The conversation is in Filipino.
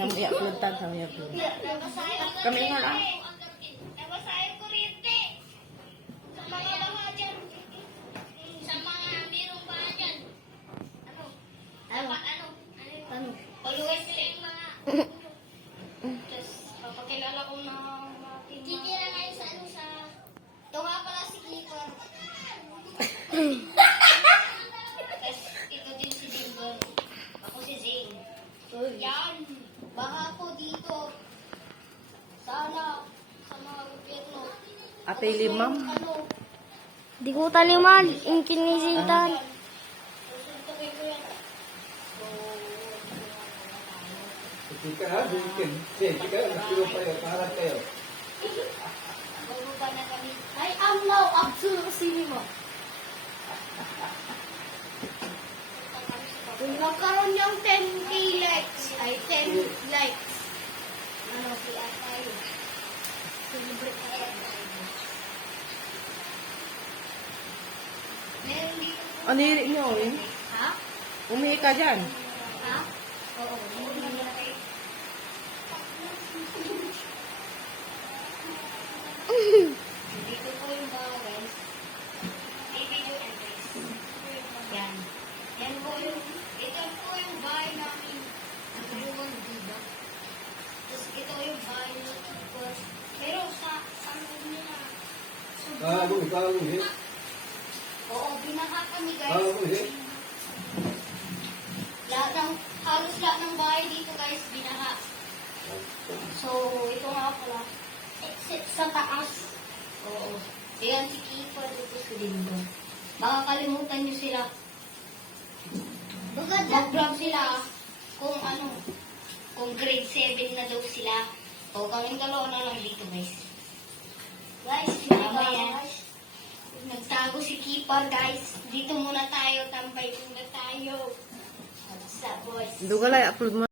Sama i-upload tan, sama i-upload. Kami nga lang. Nabasahin kuryente. Sa mga baha dyan. Sa mga mayroong baha dyan. Ano? Ano? Always lang mga... Just, papakilala ko na mga team. Titira ngayon sa ano sa... Ito nga pala si Keeper. Tapos, ito din si Dimber. Ako si Zane. Yan. Baha po dito. Sana sa mga gobyerno. Ate Limam. Ano? Di ko taliman, yung kinisitan. Susuntukin ko yan. Jika bikin, jika nakiro kayo, parang kayo. Bababa na kami. I am now absolute cinema. Kung magkaroon yung 10k likes, ay 10 likes. Ano, si Atayo. Celebrate tayo. Meron dito. Ano hirit nyo, eh? Ha? Umihi ka dyan. Ha? Oo. Meron na tayo. Dito po yung bahay, guys. May video entries. Yan. Yan po yung, ito po yung bahay namin. Ito yung diba? Tapos ito yung bahay ng Kikos. Pero sa ano nila, Bago, oo, binaha kami, guys. bago, Lahat ng, halos lahat ng bahay dito, guys, binaha. So, ito nga pala. Except sa taas. Oo. So, yan si Keeper dito si Lindo. Baka kalimutan nyo sila. Mag-vlog sila kung ano, kung grade 7 na daw sila. O, kaming dalawa na lang dito, guys. Guys, tama yan. Nagtago si Keeper, guys. Dito muna tayo, tambay muna tayo. What's up, boys? Dugalay, upload mo.